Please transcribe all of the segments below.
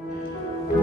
Oh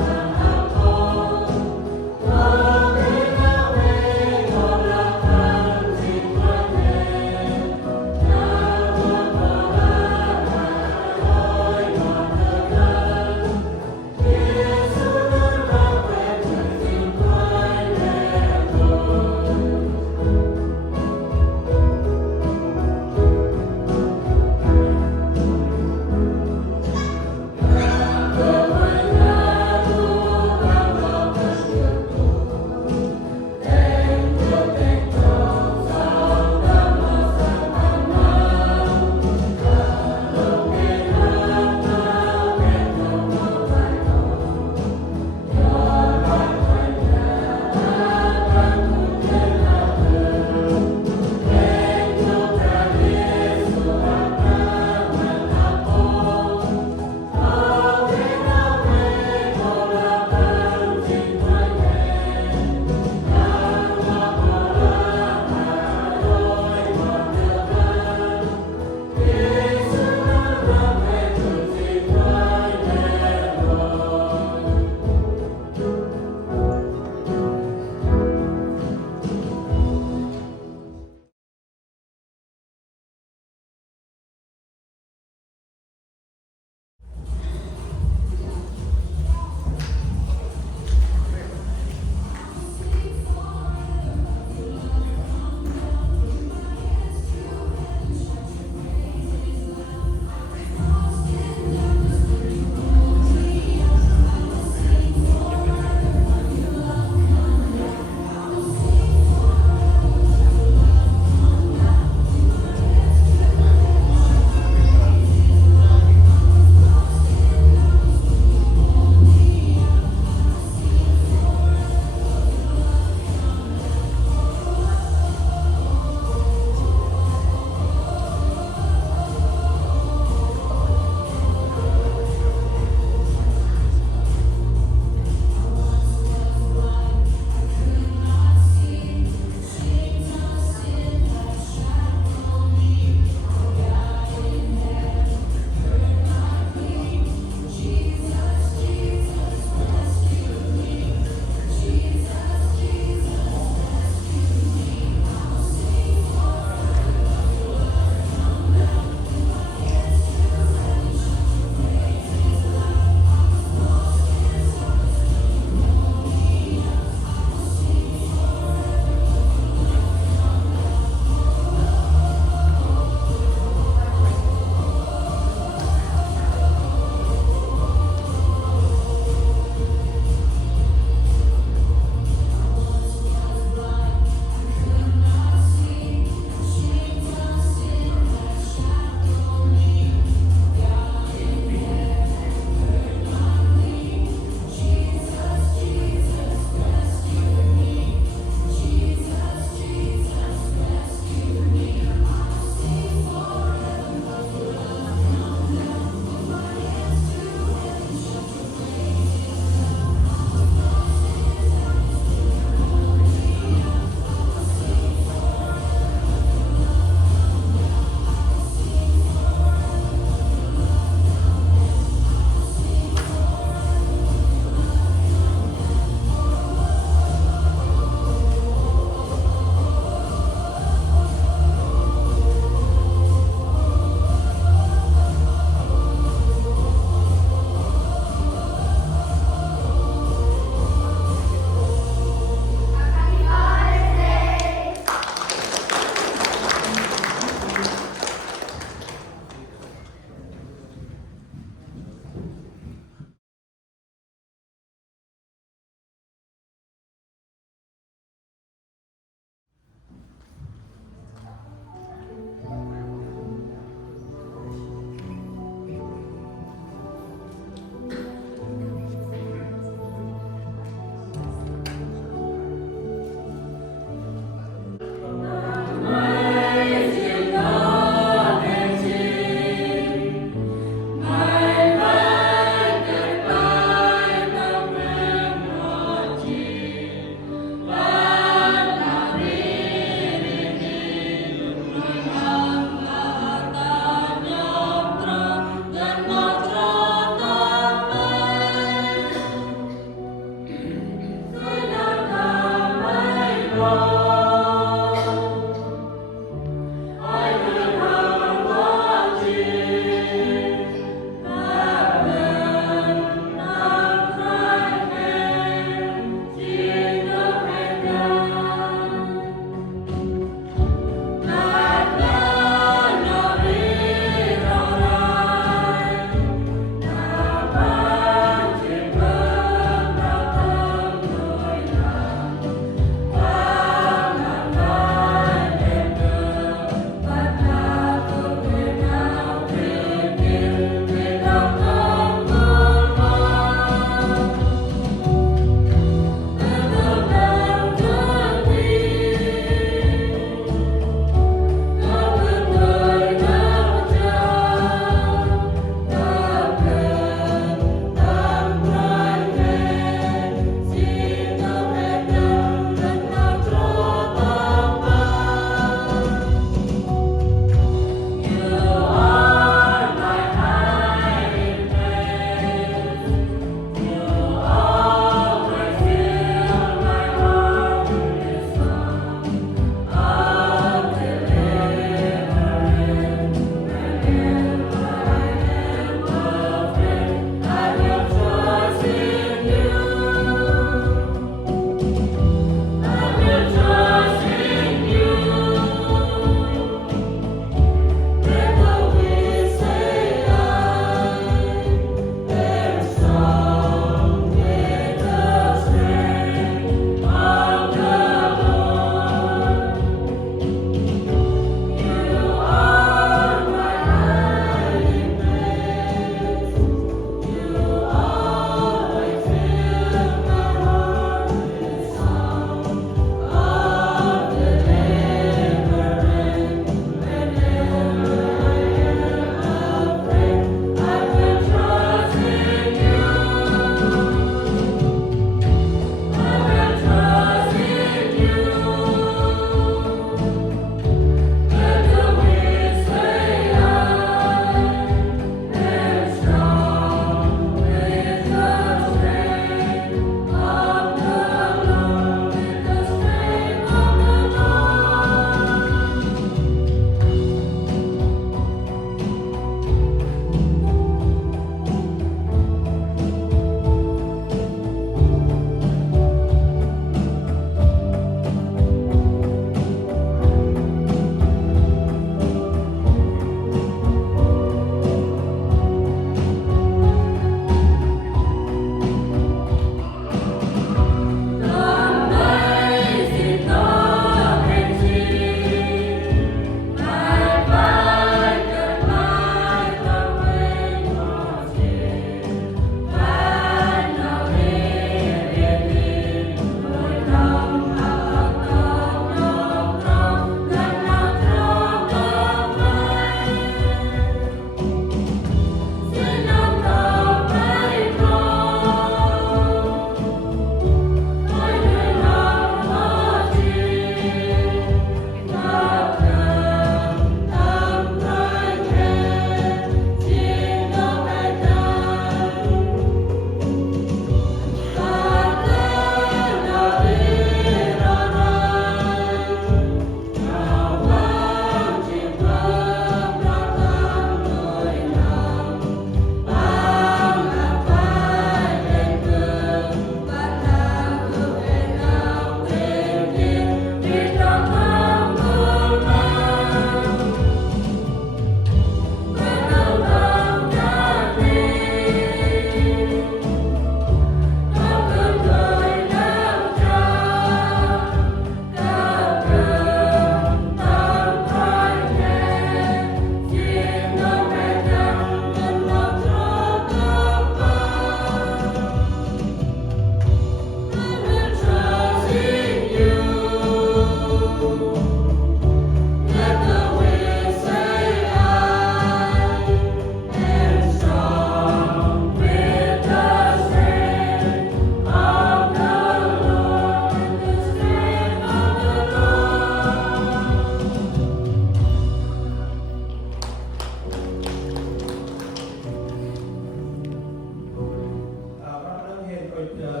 Holy One.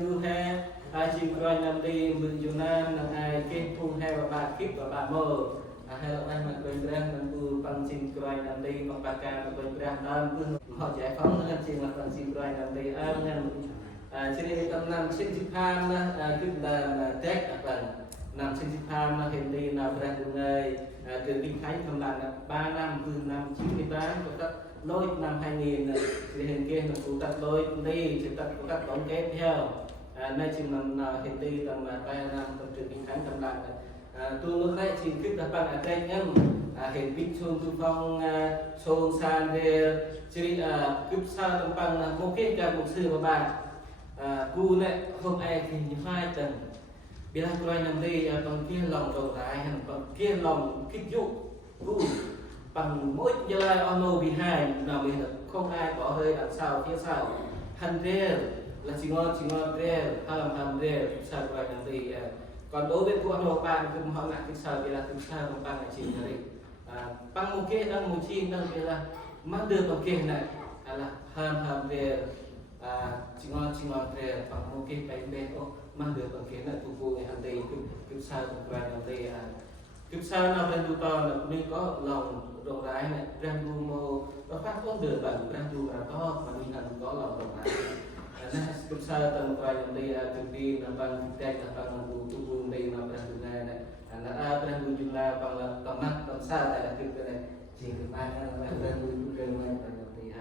du he chỉ coi nằm đi mừng dù nan nằm ai kết thu he và bà kiếp và bà mơ hay là anh mà coi brand nằm bu bằng xin coi nằm đi bằng bà ca và coi brand đơn cứ họ giải phóng nên chỉ là bằng xin coi nằm đi nên cho nên tầm nằm xin chip ham cứ là tech là nằm xin chip ham hiện đi là brand của người từ kinh thánh thầm lặng 3 năm từ năm 98 của các lôi năm 2000 thì hiện kia là cụ tập lôi đi thì tập của các tổng kết theo nay chừng năm hiện đi tầm 3 năm tầm từ kinh thánh thầm lặng tôi lúc đấy chỉ biết là bằng ở đây nhá hiện biết xuân tu phong xuân san để chỉ cướp sao tầm bằng một cái cả một sư và bà cu này không ai thì hai tầng bây giờ tôi nằm đi bằng kia lòng đầu đại hàng bằng kia lòng kích dục cu bằng mỗi giờ ono behind nào mình không ai có hơi đằng sau phía sau hành rêu là chỉ ngon rêu hầm rêu sao tôi nằm đi còn đối với quân hồ bạn thì họ lại cái sao bây là cái sao của bạn là chỉ là bằng một cái đang một chi đang bây là mang được một cái này là hầm rêu chỉ ngon rêu bằng một cái bên mang được một cái này phục vụ người hành đi cái sao của bạn là đây cái sao nào bên du to là mình có lòng rộng rãi này rang du mô nó phát tốt được bằng rang du là to mà mình có lòng rộng rãi nên cái sao tầm quay làm đây thực đi là bằng tech là bằng tu tu đây là bằng tu này này là rang du chúng là bằng là tầm mắt tầm xa tại là cái này chỉ cái ba là rang du cái này là thì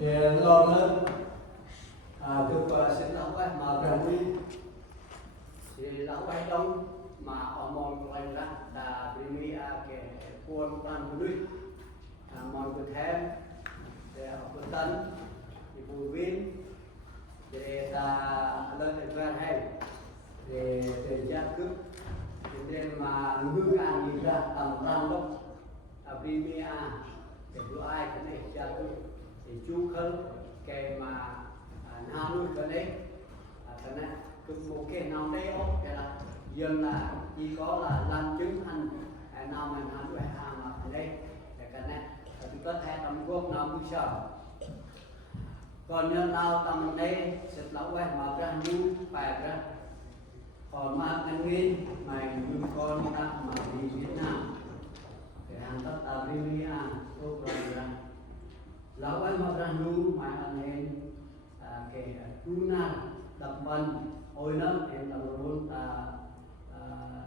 thì lo hơn được sẽ lão quay mà gần đi thì lão quay đông mà ở mòn quay ra là Primia cái quân tan của núi mòn của thép để ở quân tân thì bùi viên để ta lên để quen hay để gia cướp nên mà ngư ăn gì ra tầm răng lúc Primia để đứa ai cái này gia cướp thì chú khấn cái mà nào nuôi cái đấy này cứ một cái nào đấy ốc cái là dân là chỉ có là làm chứng anh nào mình ăn về hàng mà cái đấy cái này chúng ta thay tầm quốc nào cũng sợ còn nhân nào tầm đấy sẽ lão quen mà ra nu phải ra còn mà anh nguyên mày nuôi con ta mà đi Việt Nam cái hàng tất cả Primia tôi rồi ra lão quen mà ra nu mà anh lên cái Luna đập bần ôi nó em tầm luôn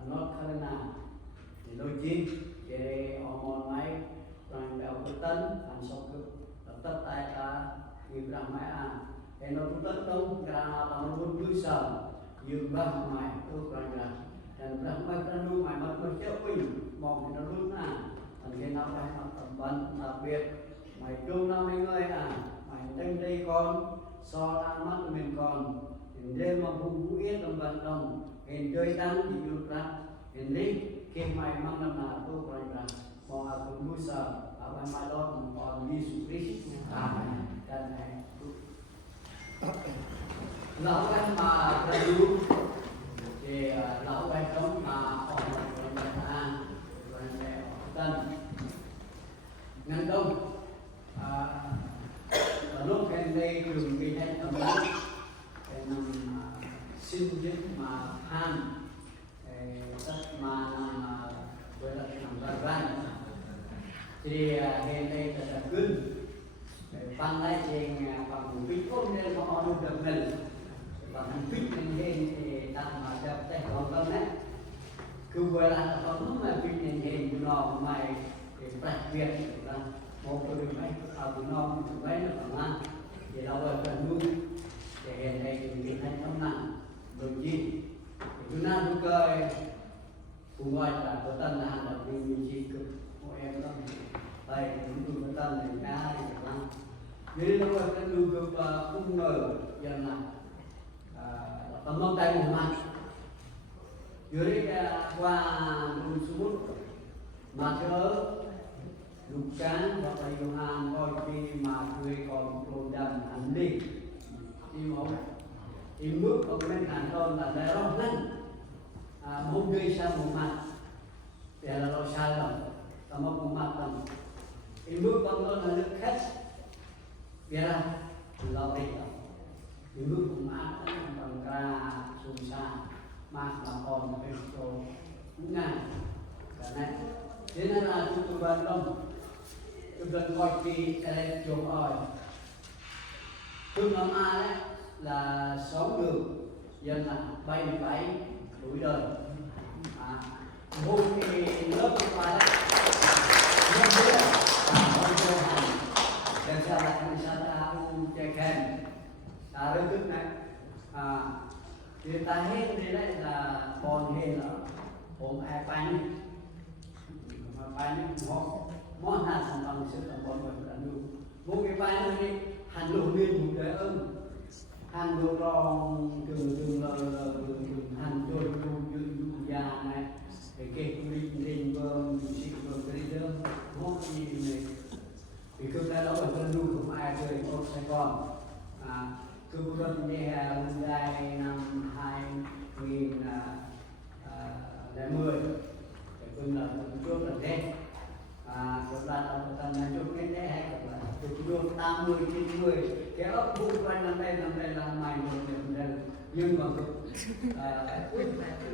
North Carolina thì đôi chi cái hormone máy rằng béo có tấn ăn sọc cực tất tại cả nghiệp rằng máy cái nó cũng tấn đông cái nào tầm luôn cứ sờn dương băng mày tôi rằng là rằng máy ra nuôi mày mà tôi chết quỳnh mong thì nó luôn thành cái nào phải học tầm bần đặc biệt mày chung năm mấy người mày tên đây con so ra mắt mình còn hình đêm mà vùng vũ yết đồng vận động hình chơi tăng thì được ra hình đi khi mày mang năm nào tôi còn rằng mong là cũng nuôi sợ ở bên mai đó còn Jesus Christ cái này lão anh mà ra du thì lão anh sống mà họ còn là còn là tân ngân đông lúc em đây trường kỳ thanh tầm lắm nằm xin giúp mà han tất mà nằm với lại nằm ra thì hiện đây là cứng ban lại trên bằng vít ôm nên họ được mình bằng vít nên thì ta mà gặp tay còn tâm đấy cứ gọi là còn mà vít nên hiện nó mày đặc biệt là một cái đường máy của nó máy nó bằng ăn thìเราcần nuôi để hiện nay thì mình thấy tấm nặng đôi chi chúng ta nuôi cơ cùng gọi là có tân là hàng đầu tiên mình chỉ cực mỗi em đó đây chúng tôi có tân này cá thì phải ăn nếu nó có cái nuôi cực không ngờ dần là tấm mông tay một mặt dưới qua nuôi xuống mà chớ lục cán hoặc là Johan coi khi mà người còn đồ đầm hành đi thì một thì bước ở bên cạnh tôi là để nó lên muốn đi sang một mặt để là nó sai rồi tao mất một mặt tầm bằng ơn là nước khách biết không lo đi những lúc cũng ăn bằng ra sung sa mang là còn cái số ngay cái này thế nên là chúng tôi vận động tôi cần coi kỳ cái chụp ơi tôi năm A đấy là 6 đường dân là 77 tuổi đời một cái lớp của bài lớp đấy là mọi người hành để sao lại mình sao ta chạy khen ta đơn thức này thì ta hết đây đấy là còn hết là ôm ai bánh mà bánh món hàng sản phẩm sự là còn mình là đủ một cái bánh này hành đồ nguyên một cái ơn hành đồ rong từ hành đồ già này cái linh vâng chị vâng cái đó món gì này vì cứ ra đó là con nuôi không ai chơi con Sài Gòn cứ con đi hàng dài năm 2010 để con là chốt là thế chúng ta là chốt cái đấy hay là chốt 80 90 cái ốc bu quanh năm đây là mày một lần nhưng mà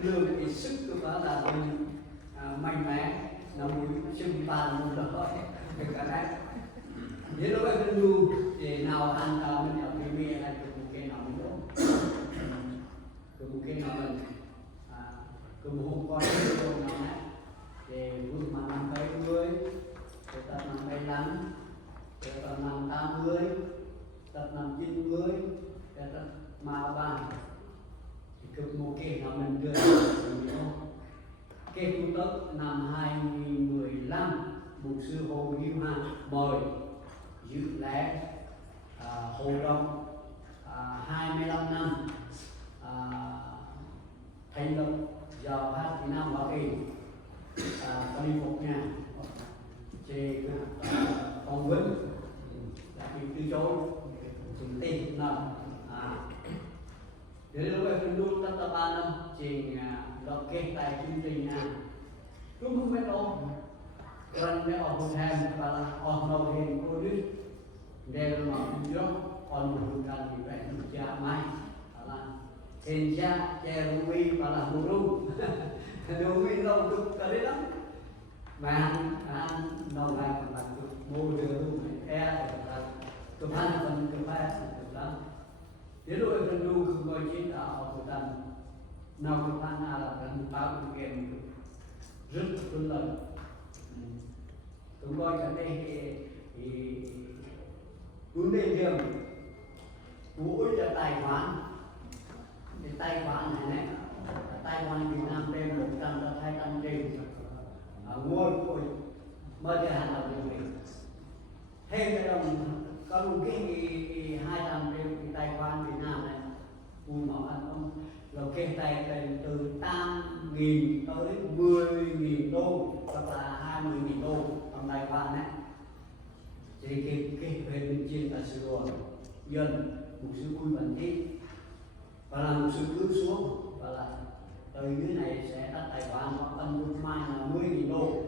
lương thì sức của nó là mình mạnh mẽ là mũi chừng bàn một đợt cái đấy nếu lúc ấy mình lưu thì nào ăn nào mình ở cái miệng hay cái cái nào mình đổ cái cái nào mình cái hôm qua cái nào này để vừa mà năm cây mươi để tập năm cây lắm để tập năm 80 tập năm 90 để tập màu vàng thì cứ một cái nào mình đưa cái cung cấp năm 2015 một sư Hồ Kim Hà mời dự lễ hội đồng 25 năm thành lập giờ hát Việt Nam Hoa Kỳ có đi một nhà trên phỏng vấn đã bị từ chối chúng tin nào để lúc ấy phân luôn tất cả ba năm trên đọc kết tại chương trình cũng không biết đâu còn để ở hồn hèn và là ở nâu hèn cô đức để mà trước còn một cần thì phải cha mai là hèn cha che ruby và là mù ru ruby lâu cực cái đấy lắm mà ăn nâu này còn là mù ru e cực ăn còn cực phải cực lắm thế rồi phần đu cực gọi chiến đã ở của tần nào cực ăn là cần báo cực kèm rất tuân lợi chúng tôi ở đây thì cứ lên trường mũi cho tài khoản thì tài khoản này tài khoản Việt Nam thêm 100 cho 200 triệu ngôi của mơ cho hàng đầu mình thêm cái đồng có một cái 200 triệu cái tài khoản Việt Nam này cùng bảo anh ông là kê tài từ 8.000 tới 10.000 đô hoặc là 20.000 đô trong tài khoản này thì cái về bên trên là Sài Gòn dân một sự vui bản thiết và là một sự cứ xuống và là từ dưới này sẽ đặt tài khoản hoặc ân một mai là 10.000 đô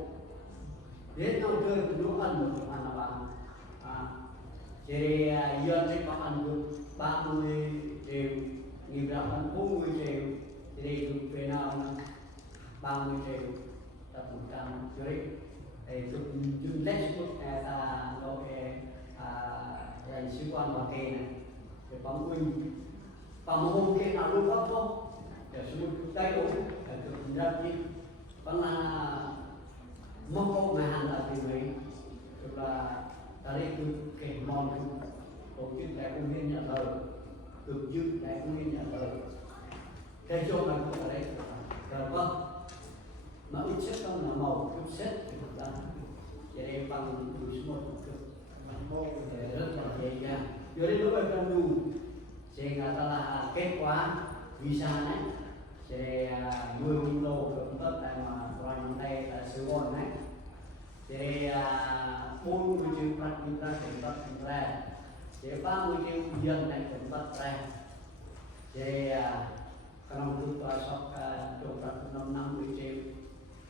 đến đâu chơi cũng lúc ân một khoản là bằng thì dân đấy có ân được 30 triệu nghiệp ra ân 40 triệu thì đi được về nào 30 triệu tập 100 dưới thì chúng lấy chút ta lo cái sứ quan Hoa Kỳ này để bóng huynh và một hôm kia nào luôn đó không để sử tay đủ để được ra đi vẫn là mong câu mà hành là gì vậy tức là ta đây cứ kể mòn tổ chức đại công viên nhà thờ được dự đại công viên nhà thờ cái chỗ này cũng ở đây rồi vâng mà ít xét không là màu ít xét thì thực ra vậy đây bằng đủ số một bằng mô để rất là dễ dàng rồi đến lúc ấy cần đủ thì người ta là kết quả visa này thì 10.000 đô cũng tất tại mà ngoài đây là Sài Gòn này thì 40 triệu bạc chúng ta cũng tất ra thì 30 triệu dân này cũng tất ra thì kalau chúng ta sắp trồng ra 50 triệu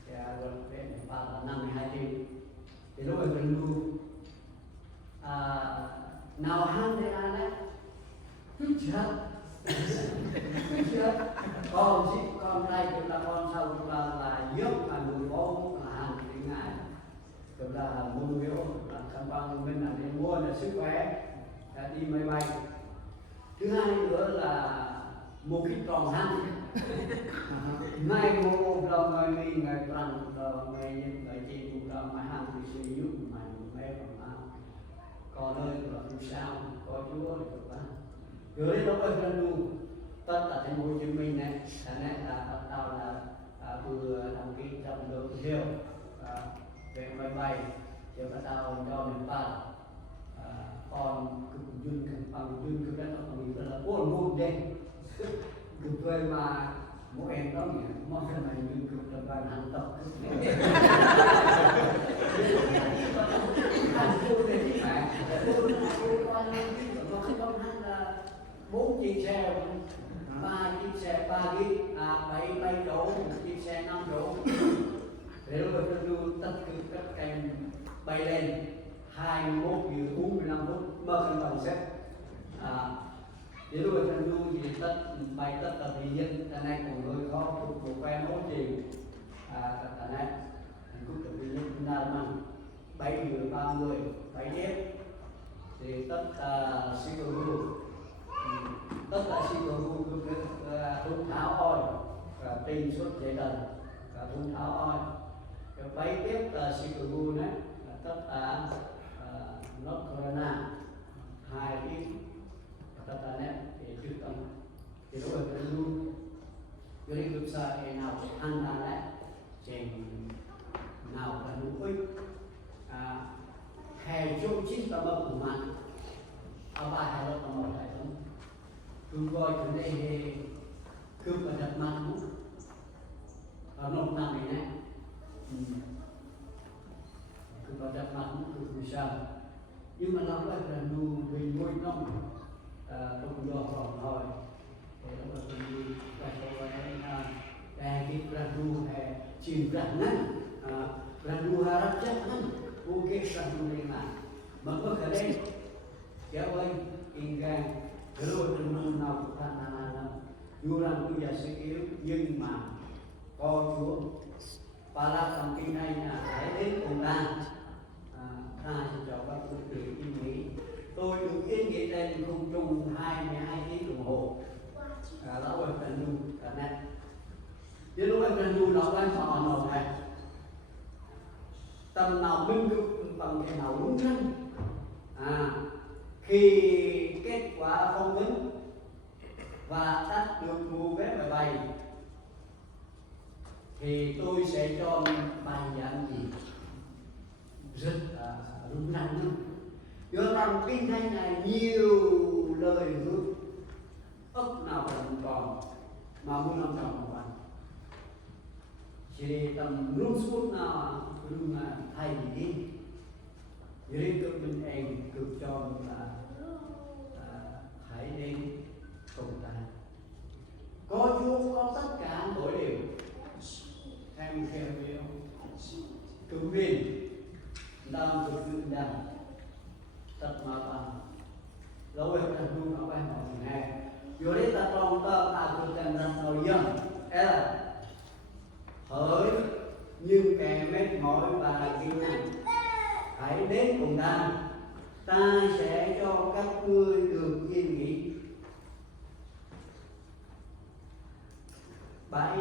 thì rồi đến là 52 triệu thì lúc ấy mình luôn nguồn là sức khỏe đi máy bay. Thứ hai nữa là một cái tròn hăng nay một lòng người mình ngày tròn ngày nhân ngày chị cũng là mai hàng thì suy yếu mà mẹ còn mà có nơi là không sao có Chúa được ba rồi đấy nó có dân luôn tất cả thành phố Hồ Chí Minh này là bắt đầu là vừa đăng ký trong đầu tiêu về máy bay thì bắt đầu cho mình vào còn duyên bằng duyên cái đó còn mình là buồn buồn đen được về mà mỗi em đó nhỉ mong cái này duyên cực là bàn hàng tập hàng buồn để đi mà nó không có hàng là 4 chiếc xe 3 chiếc xe 7 chỗ 1 chiếc xe 5 chỗ để lúc đó tôi tất cả các cành bay lên 21 giờ 45 phút mở khăn bằng xếp để lúc đó tôi thì bay tất cả vì dân ta này của người có một quen mối chuyện ta này cũng tự vì dân chúng ta mang 7 giờ 30 7 đêm thì tất cả Sigoru thung tháo oi và tin suốt dây tần và thung tháo oi rồi bay tiếp là Sigoru này tất cả North Carolina 2 tiếng tất cả này thì trước tâm thì lúc đó luôn cái lúc xa thì nào ăn ra đấy chèn nào là đủ ích hè chung chít và mập của mình ba hai lớp một hệ thống cứ gọi cái này cứ phải đặt mặt ở nông nam này nè cứ phải đặt mặt cứ sao nhưng mà nó lại là nụ vì môi nông không do còn thôi thì nó là vì cái câu này đang cái ranu hay chìm rắn ranu harap chắc nè ok ranu này mà có khả năng kéo anh ingan rồi ranu nào cũng thành nào dù rằng bây giờ sẽ yếu nhưng mà con Chúa và là trong kinh này là hãy đến cùng ta ta sẽ cho các quý vị yên nghỉ tôi được yên nghỉ trên khung trung 22 tiếng đồng hồ lão em cần luôn cả nè chứ lúc em cần luôn lão em họ nào này tầm nào minh được bằng cái nào đúng răng khi kết quả phong vấn và đắt được mua vé máy bay thì tôi sẽ cho bài giảng gì rất là đúng đắn lắm. Do rằng kinh thánh này nhiều lời hứa ấp nào còn còn mà muốn làm trong một bạn chỉ tầm lúc suốt nào luôn là thay đi dưới cực bên em cực cho là hãy đến cùng ta có Chúa có tất cả mọi điều em theo điều cứu viên đang được dựng đàn tất mà bằng lâu em đang luôn ở bên mọi người này vô đây ta trong ta được cần rằng nội dân là hỡi nhưng kẻ mệt mỏi và kinh ngạc hãy đến cùng ta sẽ cho các ngươi được yên nghỉ. Bài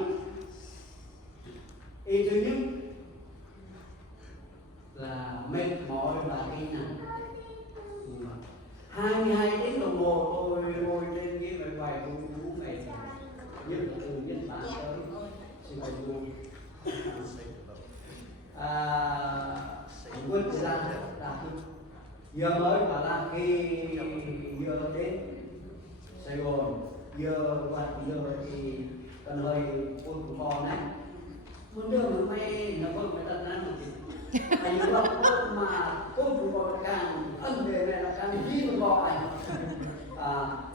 ý thứ nhất là mệt mỏi và kinh ngạc 22 tiếng đồng hồ tôi ngồi trên cái máy bay của chú này nhất là từ Nhật Bản tới Singapore quên ra giờ mới và là khi giờ đến Sài Gòn giờ thì cần hơi quân của con này muốn đưa mà mày nó có cái tậnนั้นanh nói mà quân của con càng ân đề này là càng chi của con anh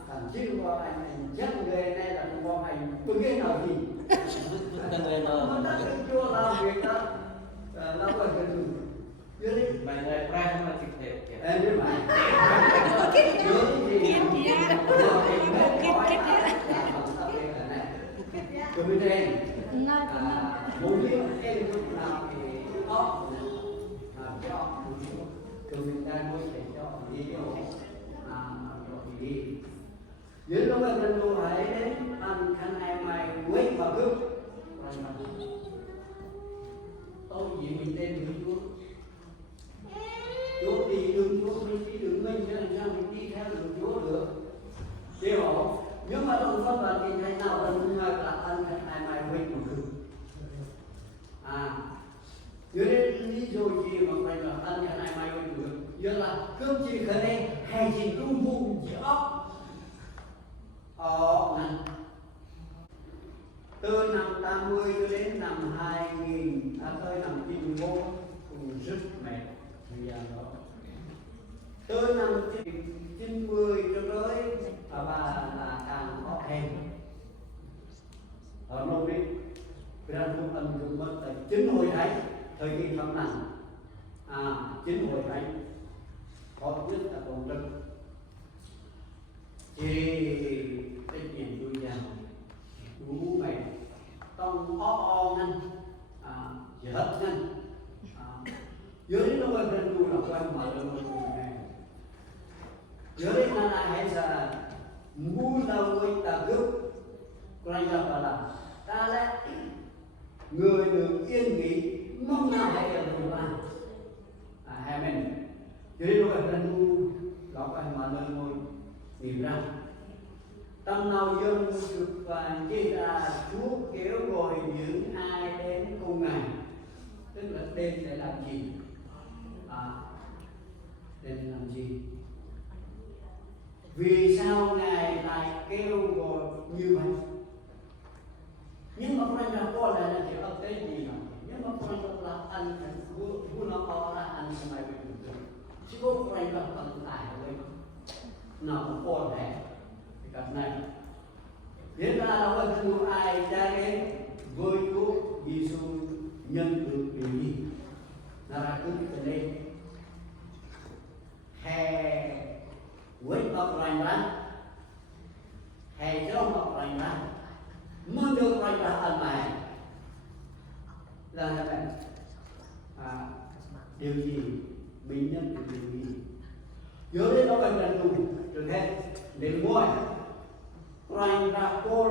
càng chi của con anh chắc người này là của con anh tôi biết nào gì nó đã chưa làm việc đó nó có cái gì dưới bài này ra mà trực tiếp em biết mà dưới thì cái bên đây một liếc em lúc nào thì óc cho kemintaan gue cocok video đi dưới lúc em lên lưu hãy đến anh khanh em mày quét vào cướp tôi gì mình tên người Chúa đi đường Chúa mình đi đường mình chứ làm sao mình đi theo đường Chúa được hiểu không? Nhưng mà trong pháp luật thì thế nào là đúng là anh khanh em mày quét vào cướp dưới lý do gì mà phải là anh khanh em mày quét vào cướp giờ là cướp chỉ khởi đây hay chỉ trung vùng chỉ ốc từ năm 80 cho đến năm 2000 tới năm 91 cũng rất mệt thời gian đó. Từ năm 90 cho tới bà là càng khó thêm. Ở đâu đi, ra trung tâm trung mất tại chính hồi ấy thời kỳ phạm nặng, chính hồi ấy khó nhất là còn trân. Thì cái chuyện tôi giàu đủ mày tông o ngăn giờ hết ngăn dưới nó quay bên tôi là quay mà lên này dưới nó là hay là mua đâu người ta cướp quay ra là ta đấy người được yên nghỉ mong nào hay là người ta hai mình dưới nó quay bên tôi là quay mà lên ngồi tìm ra tâm nào dân thực và chỉ là Chúa kêu gọi những ai đến cùng Ngài, tức là đến để làm gì? Đến làm gì? Vì sao Ngài lại kêu gọi như vậy? Nhưng mà quan trọng có là chỉ ở cái gì nào? Nhưng mà quan trọng là anh Chúa nó có là anh sẽ phải bị được. Chứ không quan trọng là tại đây nào cũng có này cái này. Hiện ra đâu có Chúa ai cha đến với Chúa Giêsu nhân được điều gì? Là ra cứ cái này hè quét bọc rành ra hè cho bọc rành ra mới được rành ra anh mày là vậy điều gì mình nhân được điều gì nhớ đến đó là đủ được hết đến ngồi rành ra cô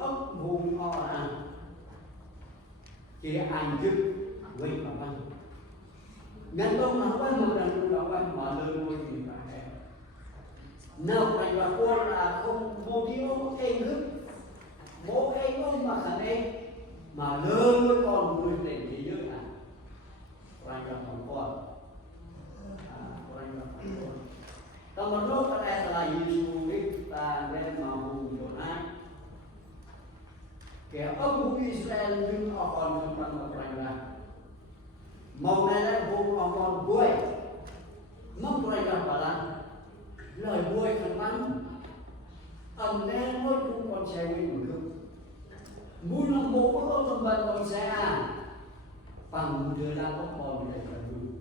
ốc vùng họ chỉ anh giúp quét bọc rành ngân đông nó quay một lần đó quay mở lời ngôi gì mà em nào phải là cô là không vô thiếu em thức bố em không mà khả em mà lớn với con nuôi để gì dưới à quay là phòng con quay là phòng con ta mà lúc các em là Giêsu biết ta lên mà hùng chỗ này kẻ ông của Israel nhưng họ còn không bằng một quay là một ngày đấy vô ông con vui mong quay gặp bà là lời vui khẩn bắn ẩm đen mỗi cũng còn xe đi một lúc muốn làm bố có tâm vận còn xe bằng đưa ra có còn để phải vui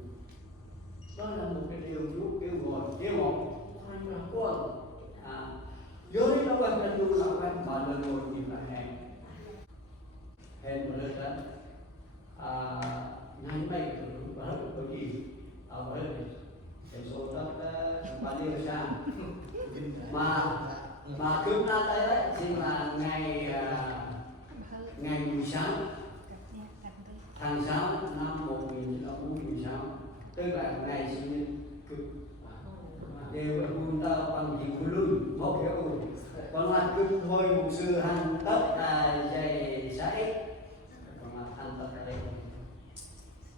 đó là một cái điều Chúa kêu gọi kêu gọi anh là con dưới nó quên là Chúa là quen mà lần ngồi nhìn lại hẹn một lần đó ngày mai ở cái gì ở đây cái số đất bao nhiêu sang mà chúng ta tới đấy thì là ngày 16 tháng 6 năm 1946 tức là ngày sinh nhật cực đều buôn tơ bằng gì của lưng một kiểu còn là cực thôi một sư hành tất dày sải còn là hành tất ở đây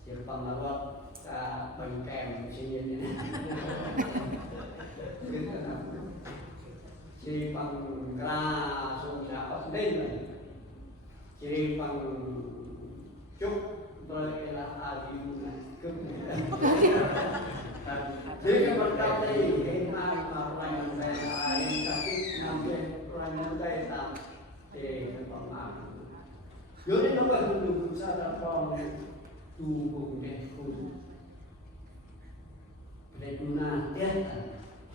chỉ bằng là con bình kèm sinh nhật như này chỉ bằng ra xuống xã lên này chỉ bằng chút tôi là gì này chút thế cái con cao đây hiện nay mà quanh về lại các cái năm trên quanh đây tạm thì còn mà dưới đến nó vậy cũng được sao là con tu cùng đây tu để tu na tiết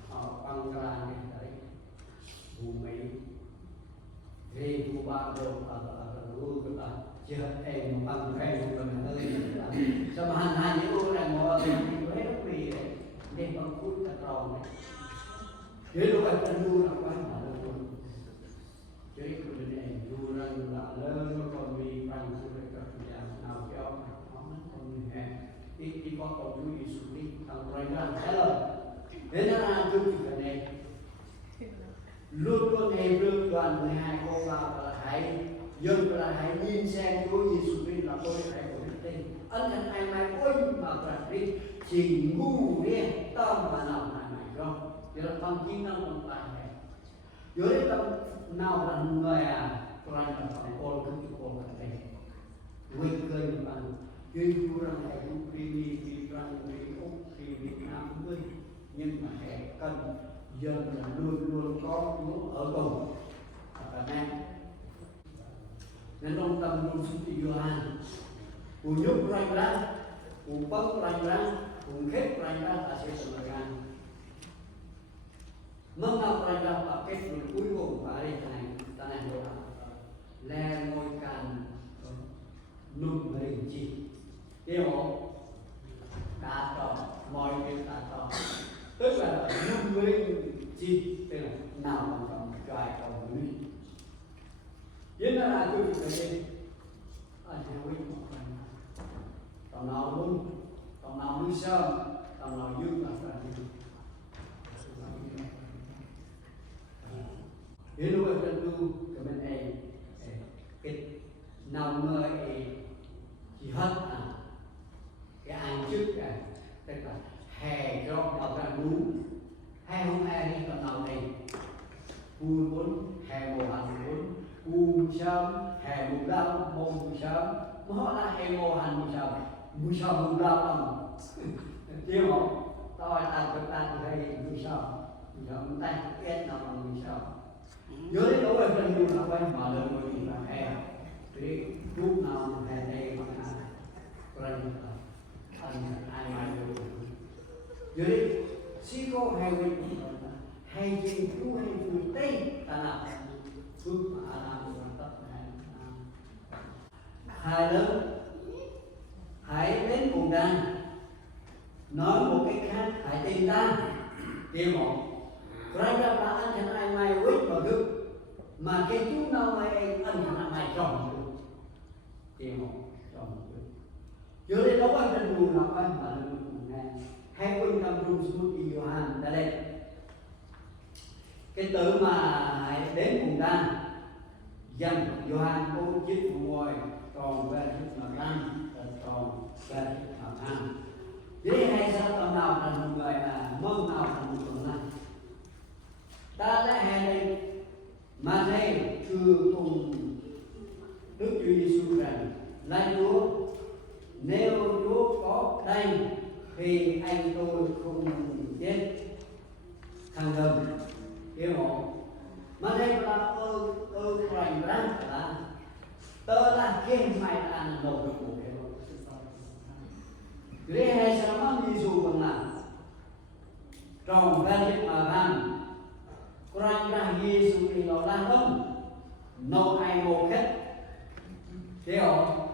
họ bằng ra này đấy tu mấy thì tu ba được ở luôn cái là chưa em bằng cái mình hơi sao mà hai những cái này mà thì hết vì thêm bằng phút cả tròn này thế lúc ấy ta nu là quay mà đâu luôn chứ cái này nu là lớn nó còn vì bằng sự việc các nhà nào cho nó còn hè đi con còn chú ý xử lý thằng quay ra thế rồi thế nên là tôi chỉ cái này luôn luôn em luôn đoàn 12 cô vào là hãy dân là hãy nhìn xem Chúa Giêsu Christ là tôi hãy của đức tin ân hạnh ai mai ôi mà cả đi chỉ ngu đi tâm mà nào hại mày không thì là tâm kinh năng còn tài này dưới tâm nào là người còn là phần con cứ chịu con cả đây nguy cơ như vậy chuyên chú rằng hãy cũng đi rằng đi úc thì Việt Nam với nhưng mà hãy cần dân là luôn luôn có Chúa ở cùng ở Nam nên trong tâm luôn xuống đi Gioan của nhúc ranh ra của bấm ranh ra của khép ranh ra là sẽ sửa ra mong nào ranh ra và kết luận cuối cùng và đây này ta này rồi là ngôi càn nung hình chi tiêu không đã tròn mọi việc đã tròn tức là nung chi tức là nào mà còn trải còn núi thế là tôi chỉ phải đi anh theo quý một lần tầm nào luôn tầm nào nuôi sớm tầm nào dương là phải đi thế lúc ấy tôi cái bên này cái nào người chỉ hết cái ăn trước cái tức là hè cho đào ra núi hay không hè đi tầm nào này vui muốn hè mùa hành muốn sớm hè mùa đông mùa sớm nó là hè mùa hành mùa sớm mùa đông chứ không tôi ta cực ta thì hay mùa sớm tay kết nào mà mùa sớm dưới đó là phần nhiều là quay mà lần rồi thì là hè thì lúc nào hè đây mà anh ai mai được dưới si cô hay quên hay gì chú hay vui tây ta nào phước mà làm được tất hai lớn hãy đến cùng ta nói một cách khác hãy tìm ta tìm một ra ra là anh chẳng ai mai quyết mà cứ mà cái chú nào mai anh chẳng ai chồng được tìm một chồng được giờ đây đâu anh trên buồn nào anh mà lên cùng nghe hay quên tâm trung xuống đi Gioan đã đây cái từ mà hãy đến cùng ta dần Gioan cô chiếc một ngồi còn về chiếc mà ăn còn về chiếc mà ăn thế hay sao tầm nào thành một người mong nào thành một người này ta đã hè đây mà thầy chưa cùng Đức Chúa Giêsu rằng là Chúa nếu Chúa có đây thì anh tôi không chết thằng gầm hiểu không mà đây là rành rắn là tớ là khen mày là nổ được một cái thế hay sao mà Giêsu bằng là trong cái chuyện mà làm Quran ra Giêsu thì nó là không nấu ai một hết hiểu không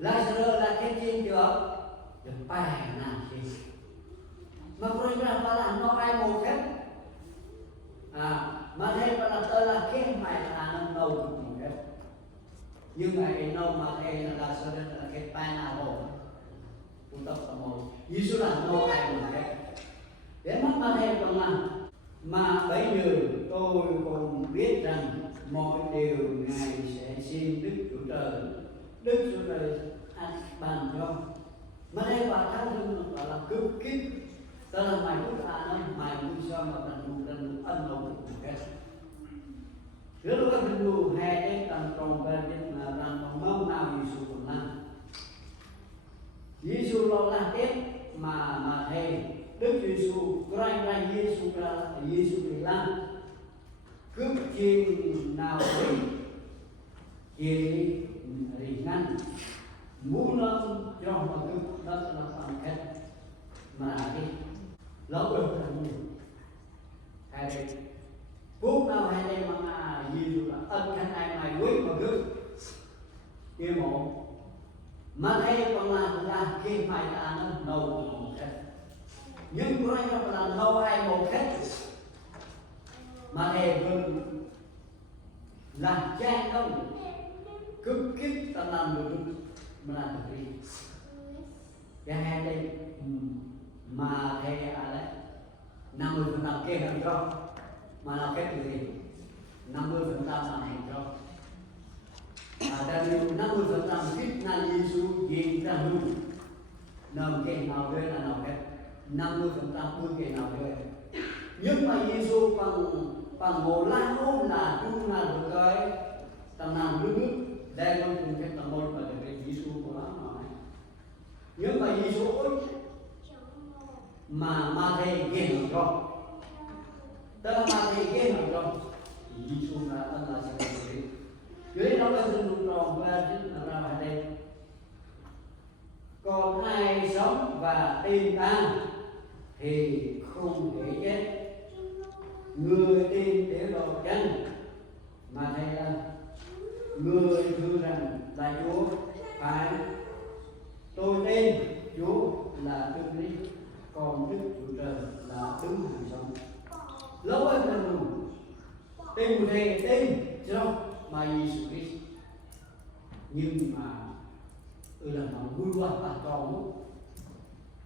Lazarus là cái chuyện chưa được bài nào gì mà Quran ra là nấu ai một hết mà đây là tớ là cái mày là nấu được một hết nhưng mà cái nấu mà đây là Lazarus là cái bài nào rồi cũng tập một Giêsu là nấu ai một hết để mắt mà đây còn là mà bấy giờ tôi còn biết rằng mọi điều Ngài sẽ xin Đức Chúa Trời anh ban cho mà đây bà thánh hưng gọi là cứu kiếp tức là mày cũng nói mày cũng sao mà thành ân hậu của cái rất là cái điều hè cái tầm tròn về cái là rằng mong nào Giêsu cũng làm Giêsu lo là hết mà thầy Đức Giêsu Christ ra Giêsu ra Giêsu thì làm cướp chuyện nào đấy thì ngăn muốn nó cho mà cướp đó là bằng hết mà đi lâu được là nhiều hai đây phút nào hai đây mà Giêsu là ân khánh ai mày quyết mà cướp kia một mà thấy còn là khi mày đã nó đầu một hết nhưng có anh là lâu ai một hết mà thề vừng làm cha đông cực kích ta làm được mà làm được gì cái hai đây mà thề à đấy 50% kia làm cho mà làm cái gì 50% làm hành cho dari 50% kích na Giêsu gì ra luôn nằm cái nào đây là nào cái 50% cái nào đây nhưng mà Giêsu bằng một lá ôm là chung là được cái tầm nào nước đây con cùng cái tầm một và cái Giêsu của nó nói nhưng mà Giêsu mà thầy game rồi tức là mà thầy game rồi Giêsu là ân là sự gì dưới đó là sự đúng rồi và chính là ra đây còn ai sống và tin ta thì không thể chết người tin để độ chân mà thầy là người thưa rằng là Chúa phải tôi tin Chúa là Đức Christ còn Đức Chúa Trời là đứng hàng sống lâu hơn là đủ tin một thầy tin cho mà Giêsu Christ nhưng mà là nó vui quá và tròn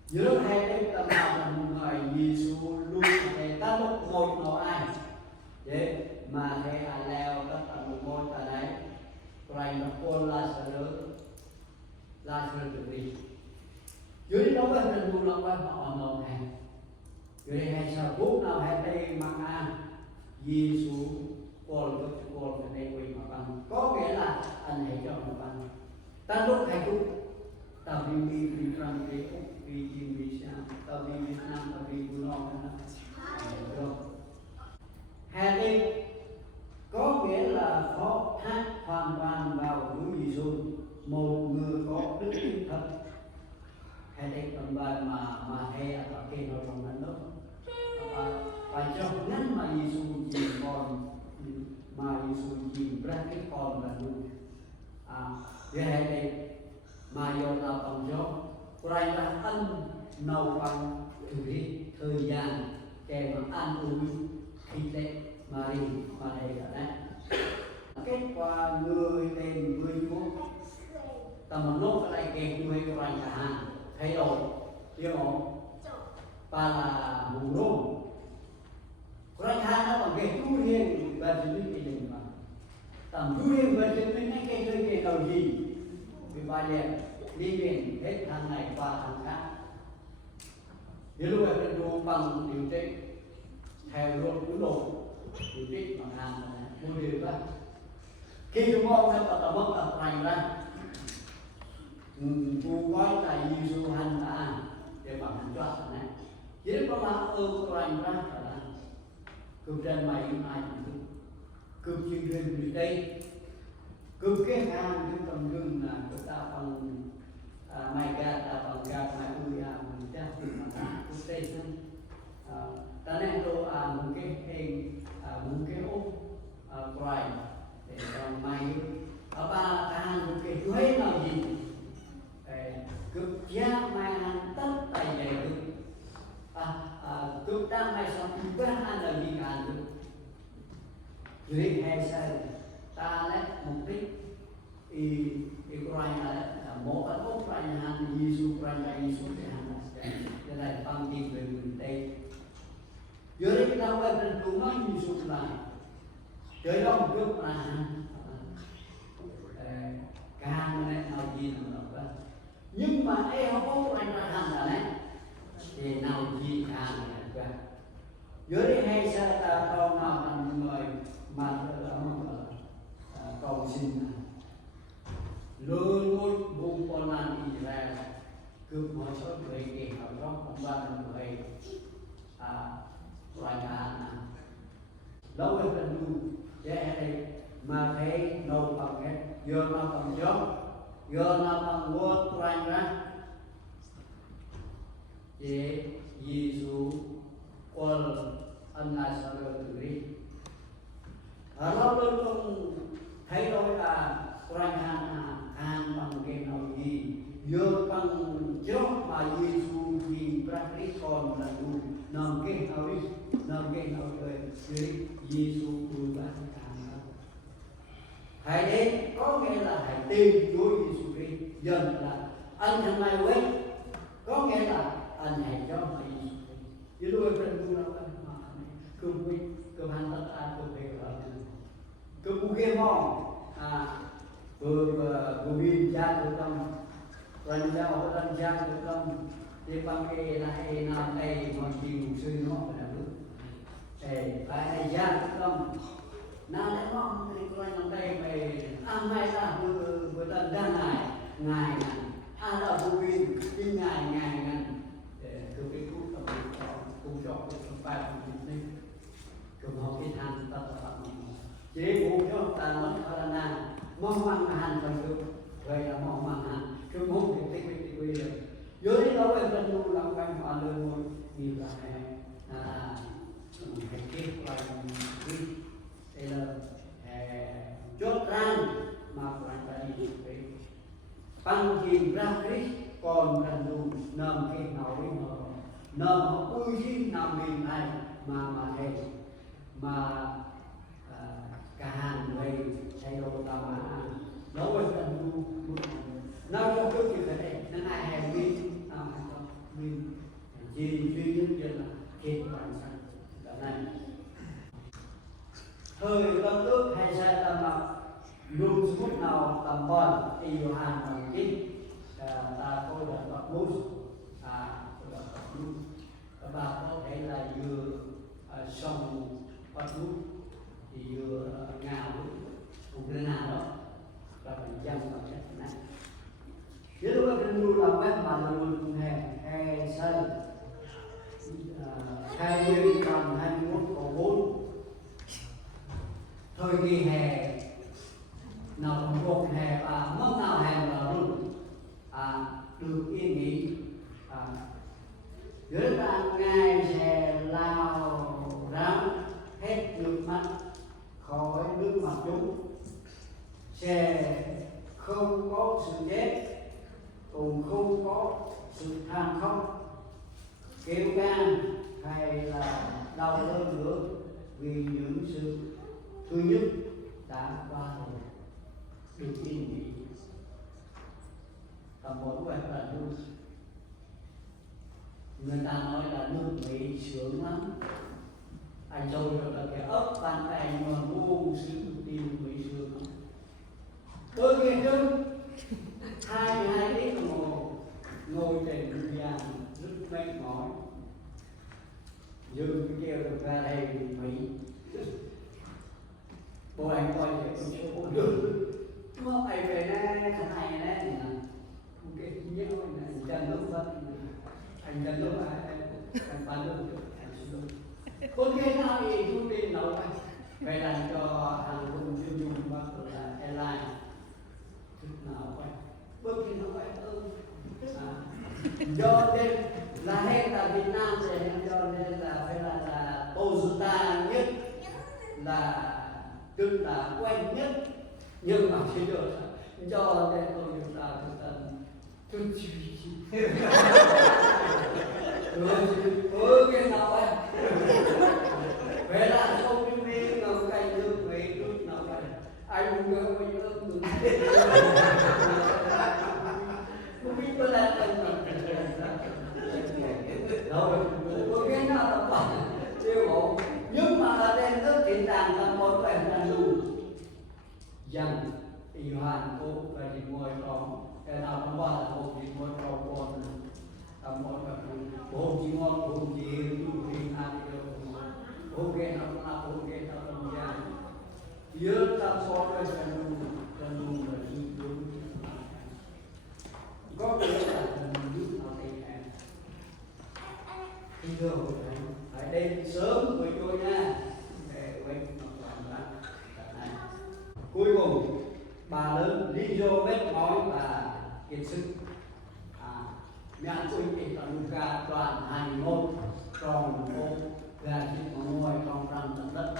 giữa hai cái tâm nào là một người Giêsu luôn để ta lúc một nó ai để mà thầy ai leo tất cả một môn tại đấy rồi nó con là sự được đi dưới đó là mình buồn lòng quan họ nồng này dưới hay sao phút nào hay đây mang ăn Giêsu con cái đây quỳ mà bằng có nghĩa là anh hãy cho một bằng ta lúc hay cũng ta vì Frank vì Úc vì Jim vì Sam ta vì Việt Nam ta vì Bunon đó hai đây có nghĩa là phó thác hoàn toàn vào Chúa Giêsu một người có đức tin thật hai đây còn bài mà hay ở kia nó trongนั้นđó và trong ngắn mà Giêsu chỉ còn mà Giêsu chỉ ra cái còn là luôn về hai đây mà do là bằng gió quay ra ăn nấu bằng thời gian kèm mà ăn uống khi tết mà đi mà đây là đấy kết quả người tên người Chúa ta mà nốt cái này kèm người của anh cả hàng thay đổi hiểu không và là mù rung của anh hàng nó bằng cái chú riêng và chỉ biết cái gì mà tầm chú riêng và chỉ biết cái đầu gì vì ba liền đi biển hết thằng này qua thằng khác nếu lúc nàyเป็นดวงbằng điều trị theo luôn cái đồ điều trị bằng hàng mua điều ra khi chúng con sẽ tập mất tập thành ra cô gói tại Giêsu hành ta để bằng hành cho này chỉ có là thành ra là cực trên mày ai cũng cực chuyên viên điều trị cực cái hàng cái tầm gương là chúng ta bằng mày gạt bằng gạt mày ui mình chắc thì mà ta cũng tên ta nên tôi một cái hình một cái ốp quài để còn mày ở ba ta một cái thuế nào gì cực giá mày hàng tất tay này cực ta mày xong cứ ăn là gì cả được dưới hay sai ta lấy mục đích thì quay là một cái ốp quay hàng Giêsu quay là Giêsu để hàng cái này tăng tiền về mình đây dưới đây ta quay lên đúng nói Giêsu là tới đó một chút là cái hàng này nào gì nào đó nhưng mà ai không có anh ra hàng là đấy thì nào gì hàng này qua dưới đây hay sao ta không nào thành người mà cầu xin luôn luôn vùng con lan Israel cực mọi số người kể ở trong không ba người loài ngạn lâu hơn là luôn để đây mà thấy nâu bằng hết giờ nào bằng gió giờ nào bằng vốn loài ra để Giêsu con anh là sao được từ đi lâu luôn luôn thấy đôi là loài ngạn bằng cái nào gì giờ bằng gió mà Giêsu nhìn ra cái còn là đủ nằm cái nào đi rồi dưới Giêsu vui vẻ càng hãy đến có nghĩa là hãy tìm Chúa Giêsu Christ dần là anh thằng này quên có nghĩa là anh hãy cho mày chứ đôi phần cũng đâu mà cứ quý cứ han tất cả cứ về ở cứ bu kia mong vừa bin cha được tâm lần đầu lần cha được tâm thì bằng cái này làm đây mà chịu suy nó là đúng phải này cha được tâm na để mong thì coi làm đây mày ăn mai ta vừa lần ra ngày ngày là bu bin đi ngày cứ cái cú tập cũng cho cũng phải cũng đi cũng học cái hành tập chế bộ cho ta mất khả năng mong mong hành phần được vậy là mong mong hành cứ muốn thì tích quy rồi dưới đó em cần luôn làm quen hòa luôn rồi như là hãy kết lại đi đây là chốt ran mà bạn đã đi về bằng chìm ra Christ còn cần luôn nằm cái nào đi mà nằm họ ui xin nằm mình này mà thầy mà cả hàng người thay đổi tao mà nó quên tận luôn nó không có chuyện cái này nó ai hàng viên viên gì duy nhất là kết bản thân cái này thời tâm ước hay sai tâm mặc luôn lúc nào tầm bon thì yêu hàng bằng kinh ta tôi là bậc bút các bạn có thể là vừa sông bậc bút thì vừa ngào cũng lên nào đó và mình chăm vào cái này nếu lúc đó mình luôn làm quét mà luôn hè sân 20 năm 21 còn 4 thời kỳ hè nào còn một hè và mất nào hè là luôn được yên nghỉ giữa là ngày hè lao ráo hết nước mắt khỏi nước mặt chúng sẽ không có sự chết cũng không có sự than khóc kêu gan hay là đau đớn nữa vì những sự thứ nhất đã qua rồi được yên nghỉ tầm một của em là luôn người ta nói là nước Mỹ sướng lắm anh tôi rồi là cái ấp bàn tay mà ngu sự tiền Mỹ sướng lắm đôi khi chứ hai tiếng đồng hồ ngồi trên đường vàng rất mệt mỏi dừng cái kêu được ra đây Mỹ bố anh coi thì cũng chưa có được mà phải về đây cái này đấy cái nhớ này chân lúc đó anh chân lúc anh phản ứng được anh xin lỗi con kia nào thì thông tin nào vậy phải làm cho hàng không chuyên dùng hoặc là airline thức nào vậy bước thì nó phải do nên là hết là Việt Nam thì cho nên là phải là Toyota nhất là tức là quen nhất nhưng mà chưa được cho nên Toyota tôi cái nào vậy vậy là không biết đi ngầm cây nước về nước nào vậy anh cũng nhớ bây giờ không biết tôi là đâu tôi cái nào là bạn siêu hộ nhưng mà ở đây nước thị tràng là một cái là đủ rằng Yohan cô và đi mua con cái nào nó qua là một đi mua con tầm một là bố chỉ ngon bố chỉ tu hành ăn được bố cái nào là bố cái nào là nhà nhớ ta so với chân luôn là đi đúng có nghĩa là mình nào thì thì thường phải đến sớm với tôi nha để quên này cuối cùng bà lớn lý do mệt mỏi và kiệt sức nhà tôi thì là Luca đoàn 21 tròn một gà thịt ngồi trong răng tận đất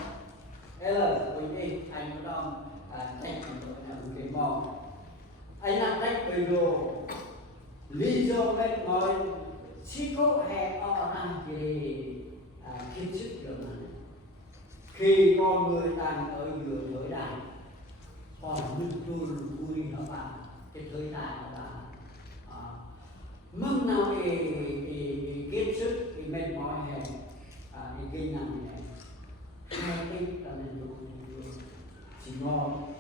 thế là quý vị anh có đong trách cái mò anh làm trách bây giờ lý do mệt mỏi chỉ có hệ ở ra cái sức được mà khi con người đang ở giữa thời đại còn mình luôn vui các bạn cái thời đại là mừng nào thì kết sức thì mệt mỏi hè thì kinh nặng hè hai cái là mình đủ chỉ ngon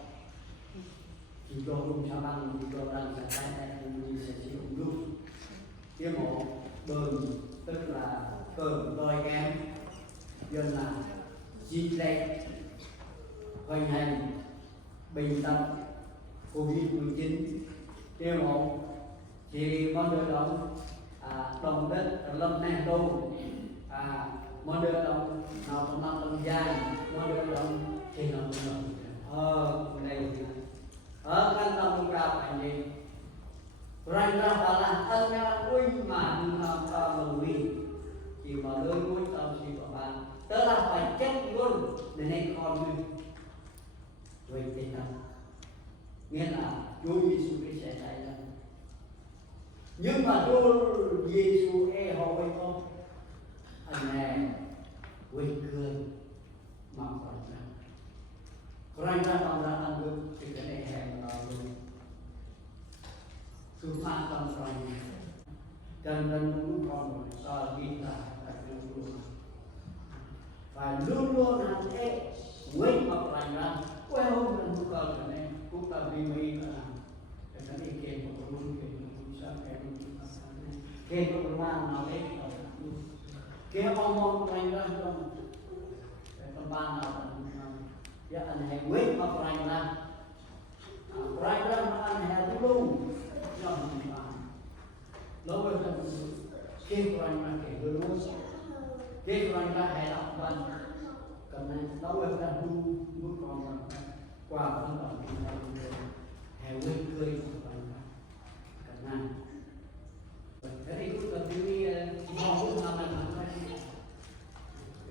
chỉ cho luôn sao bằng chỉ cho rằng sẽ tay mình sẽ sử dụng luôn cái một bờn tức là cờn đôi kém dân là di lệ hoành hành bình tâm Covid-19 cái một thì món đồ đồng đồng đất lâm nang đô món đồ đồng nào cũng mang tâm gian món đồ đồng thì nó đây ở căn tâm ra phải gì ranh ra và là thân ra ui mà làm ta mừng vì chỉ mà lôi mũi tâm si của bạn tớ là phải chết luôn để nên con mình rồi tình tâm nghĩa là Chúa Giêsu Christ sẽ xảy ra nhưng mà Chúa Giêsu họ với con anh em quên cương mà còn ra bằng ra ăn được thì cái này hẹn là luôn cứ mang tâm rồi cần muốn con một sao ghi ta tại cái luôn và luôn luôn hành thế quên mặc lành ra quên không cần không cần cái này cũng ta vì mình là cái này kèm một cái luôn kèm một cái sao kèm một cái mang nào đấy kèm mong lành ra trong cái con ban nào ya anh hãy quên mặc lành ra mà anh hãy luôn cho mình lâu rồi khi con mà kể đôi lúc khi con ra hãy đọc văn cần này lâu rồi ta đu muốn con qua phân đoạn chúng ta hãy quên cười của con cần này thế thì cũng cần đi mong cũng làm này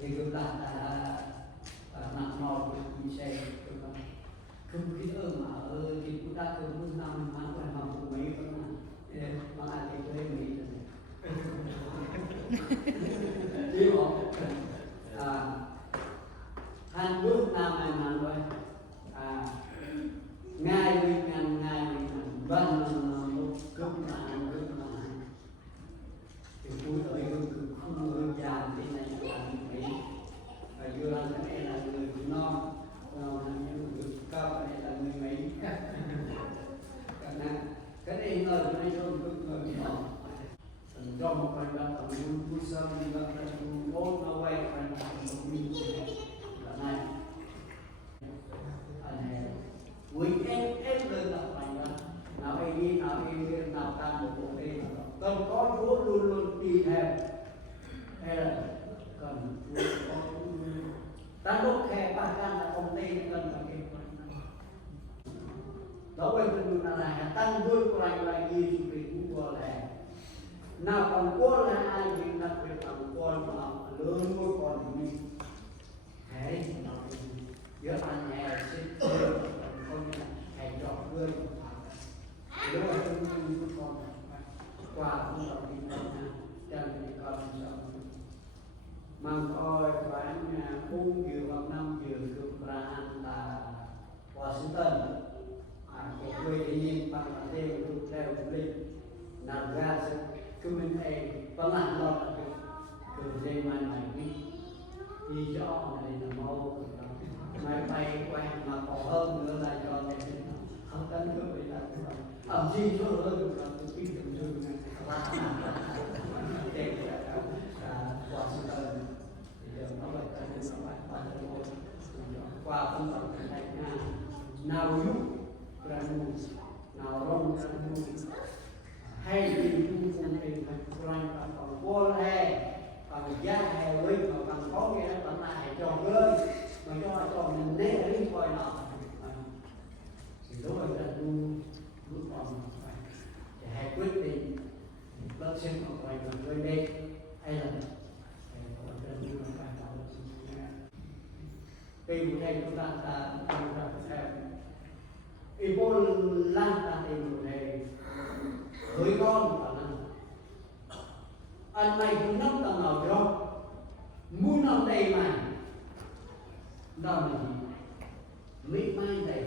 thì cũng là nặng nòi của đi xe không khí mà ở thì chúng ta không muốn làm mà phải học cùng mấy con mà ai thì tôi nghĩ chứ không Hàn Quốc Nam này mà rồi ngay mình vâng một cấp là thì tôi tới không người già thế này là mấy và vừa là cái này là người non người cao này là người mấy cái này ngờ cái này không người nhỏ do một phần là tổng vui sân và một nó quay phần là này quý em đơn độc này là nào em nào ta một bộ đi cần có Chúa luôn luôn đi theo hay là cần Chúa có ta lúc khe ba căn là công ty cần phải kêu đó quên mình là tăng vui của anh là gì thì cũng vừa là nào còn quân là ai thì đặc biệt là quân mà lớn của con mình thế giữa anh hè xin không hãy chọn gương nếu mà không con qua không đọc đi chân thì con sợ mang coi quán buông chiều hoặc 5 chiều cực ra ăn là Washington cái quê tự nhiên bằng là theo linh nào ra sẽ cứ mình thấy có làm lo là từ đây mai đi cho này là mau máy bay quay mà có hơn nữa là cho này không cần cứ bị là ẩm chi số hơn là từ khi từng dừng này để quả sự tần thì giờ nó vậy ta nên nó phải qua phân tập này nào giúp ra mù nào rong ra mù hay thì chúng ta tìm thành quan còn vô hè bằng giá hè quý mà bằng có nghĩa là bằng lại cho gơi mà cho mình né đi coi nào thì lúc ấy là lúc còn thì hãy quyết định bác sinh hoặc vài người đây hay là tìm đây chúng ta theo Ebola ta tìm một này với con và ban này cũng nắp tầng nào cho muốn nào đây mà đó là gì mỹ mai đây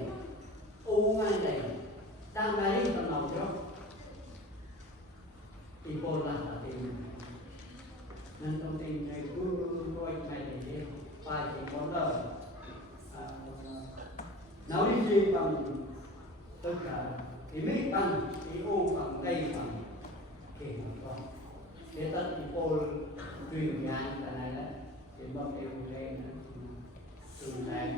u mai đây ta mai đi tầng nào cho thì cô là tiền nên thông tin này cứ coi này thì phải thì có đời nói đi gì bằng tất cả thì mỹ bằng thì u bằng đây bằng kể một con để tất thì cô truyền ngàn cái này đấy thì bao tiêu lên từ này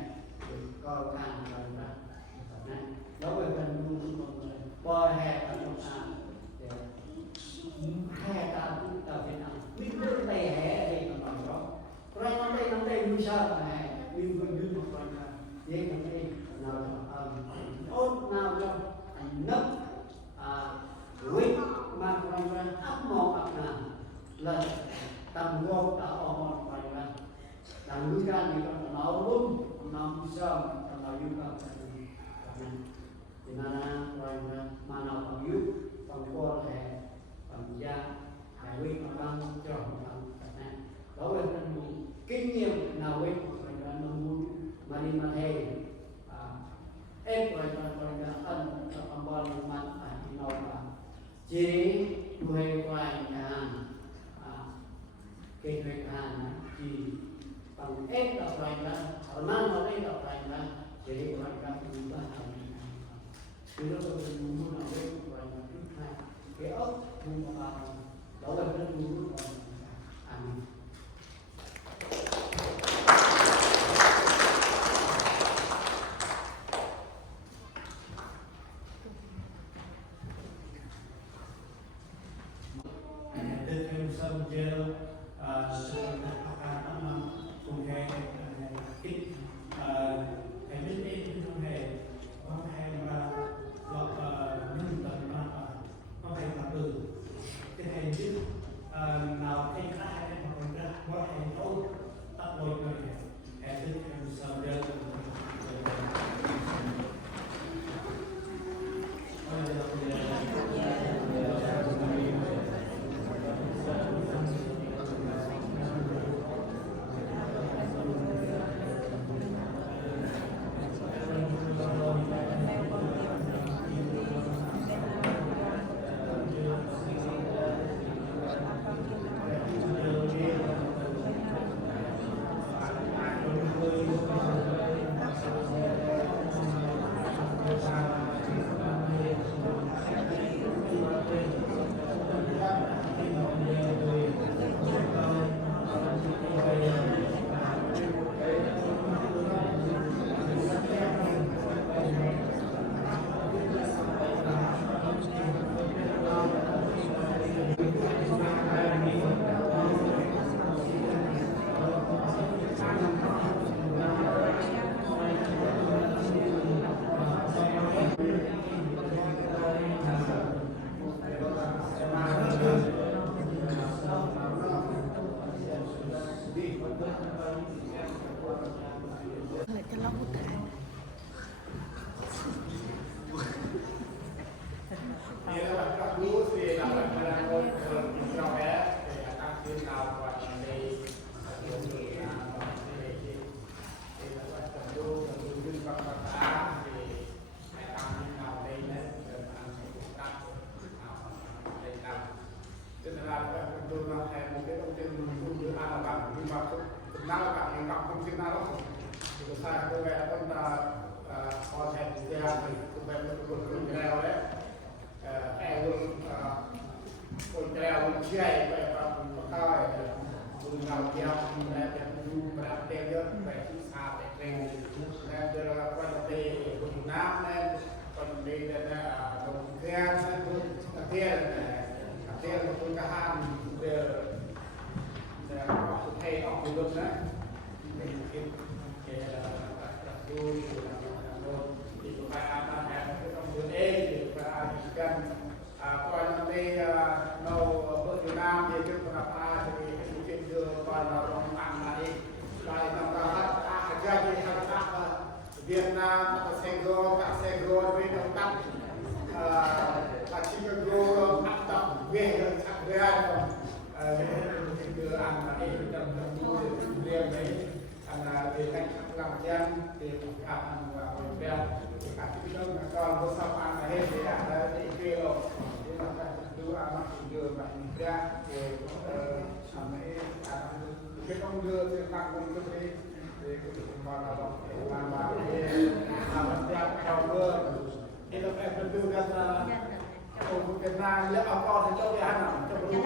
từ coi hàng rồi ra đó về phần luôn mọi người bò hè ở trong hàng hè ta cũng ta phải làm biết bước tay hè đây là bằng đó rồi năm đây nuôi sao mà hè nhưng vẫn như một con là dễ còn đây nào ốt nào cho anh nấp quýt mà còn ra ấp mò ấp nào là tầm gốc đã ở một vài lần tầm núi cao thì còn nó luôn nằm sâu tầm nào yêu cầu thì mà rồi mà nào còn yêu còn qua hè còn gia hải quy mà băng cho bằng đó là kinh nghiệm nào quy rồi là muốn mà đi mà thề ép rồi là ân cho con bò lên mặt thì nó là chỉ nuôi quài nhà cái người hàng chỉ bằng ép đọc lại ra ở mang vào đây đọc lại ra chỉ để quan trọng chúng ta làm thì nó là muốn nào đây gọi là thứ hai cái ốc vùng vào đó là cái muốn ăn Việt Nam các xe gro với đồng tâm là chỉ có gro áp tập về chắc về ai cách làm gian thì cả và về cả cái đông là còn có sao ăn là hết thì đã đi kia rồi nhưng mà phải đưa ăn mặc đưa mà ra thì sản này cái ông đưa thì làm công cái thì mà là làm ra theo đưa thì lúc em phải đưa ra ông Việt Nam lấy ông con thì cho đi ăn nào cho đúng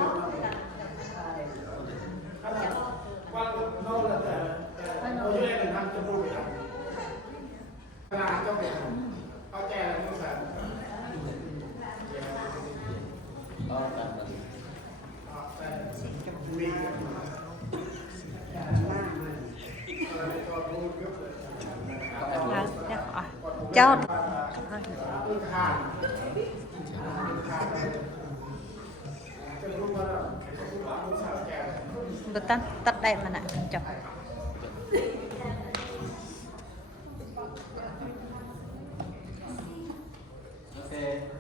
quan nó là ở dưới đây là năm trăm đô vậy là cho việc ao chè là không phải chót betul tắt đây mà nè chọc Okay.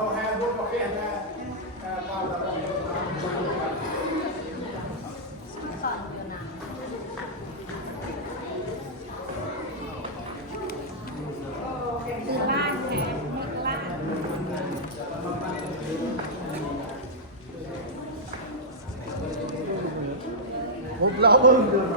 1, 2, 3. một lão hơn rồi mà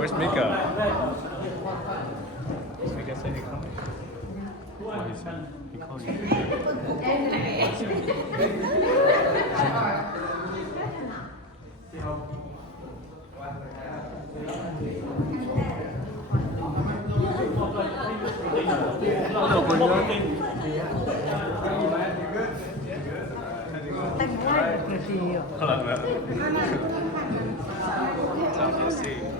Where's Mika? Does Mika say he coming? What is he calling? Hello, man. Time to see.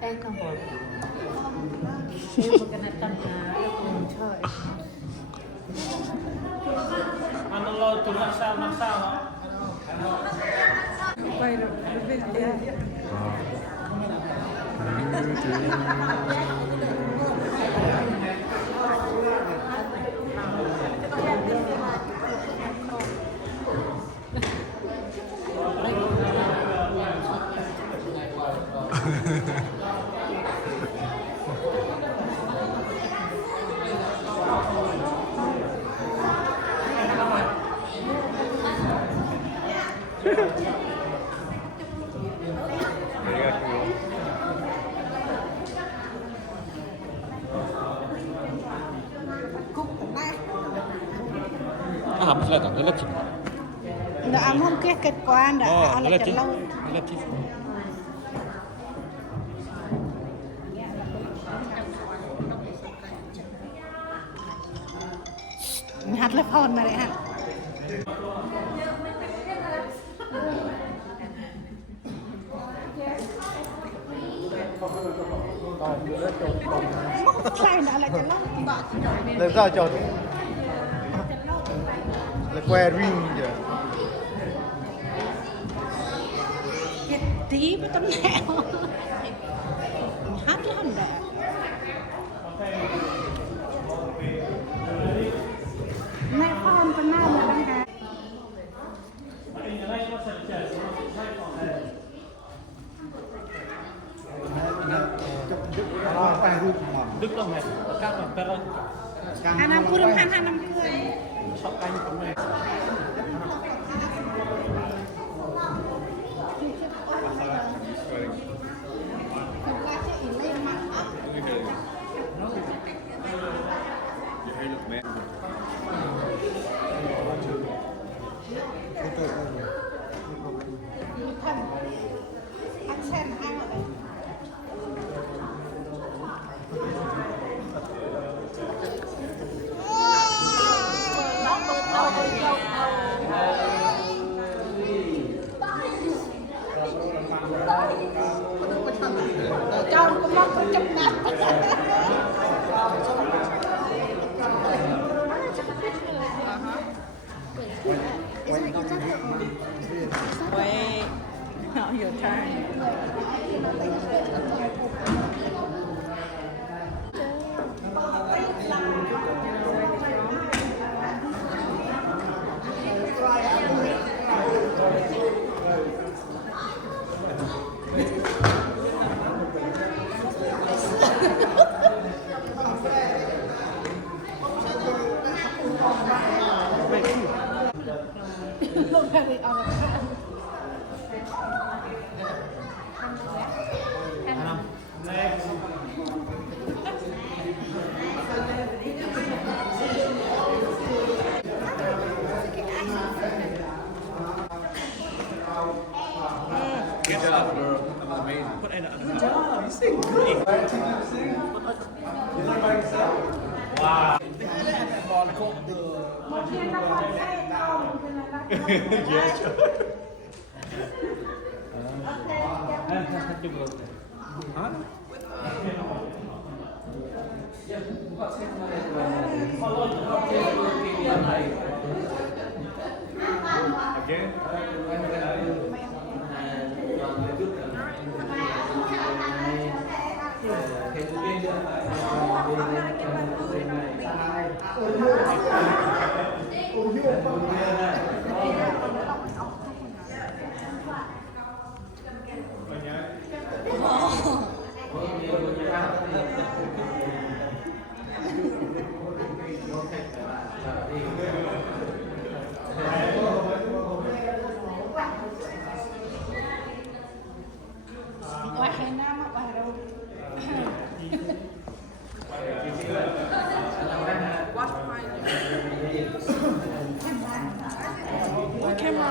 em không bỏ yêu một cái này tầm yêu cùng trời Ano lo tu nak sao quay được cái video Không là tao rất chỉnh. đã không kết quả đã là chặt lâu hạt lép hòn này hả mất sai đã là chặt lâu làm sao cho le que ring je. Tí với tấm nẹo. Hát lắm đẹp. Mẹ con có nào mà đang hát. Đức lắm hả? Các bạn biết rồi. Anak kurang anak kurang. Sọc canh của mình. Cho con mong con chụp nát. Wait, now your turn. Look at it on the ground. Good job, girl. That was amazing. Good job. You sing great. Wow. Yes. Huh? Again? Ngoài hè Nam ở đâu? What camera?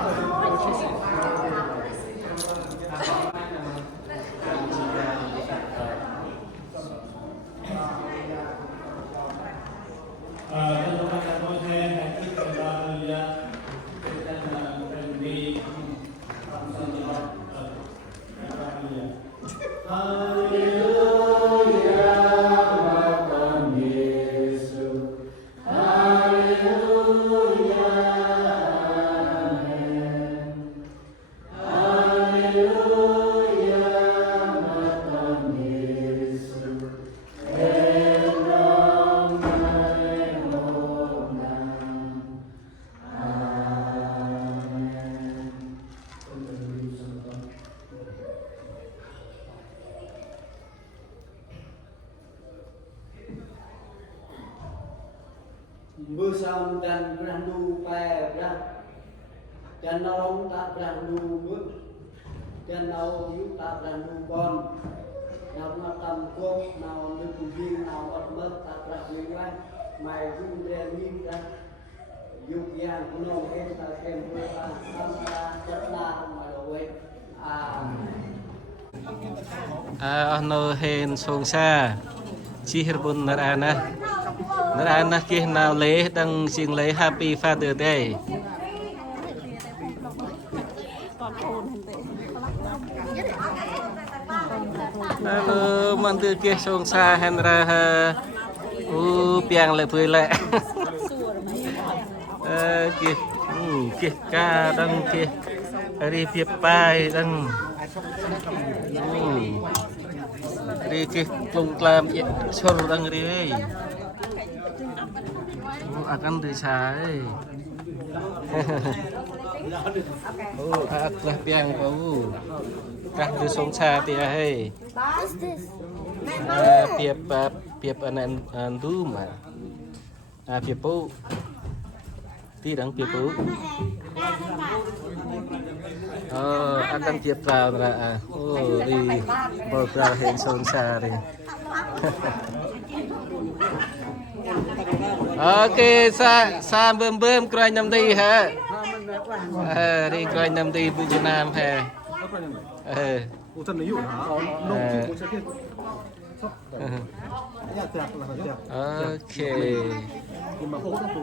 Mưa sông dan brandu pe ra dan nong ta brandu mưa dan nau yu ta brandu bon nào nó tầm quốc nào nước viên nào ọt mơ ta brandu quay mày rung đen nghiêm ra dục giang của nó em ta kèm với ta tham gia chất la mà rồi Ano hen song sa Chihrbun Narana kih now lay dang sing lay happy Father Day. Halo mantu kih song sa henra piang le pui le. kia kia ca đăng kia đi phía bài đăng đi kia cùng làm cho đăng đi akan đi sai lah piang kau kah tu song cha tia hey piep piep an du mà piep pu ti đăng piep pu akan piep vào là đi bờ vào hiện song cha đi ok sa bơm coi năm đi hả đi coi năm đi Việt Nam hả ủa thân nó dụ hả nông chỉ có sẽ biết ok nhưng mà không có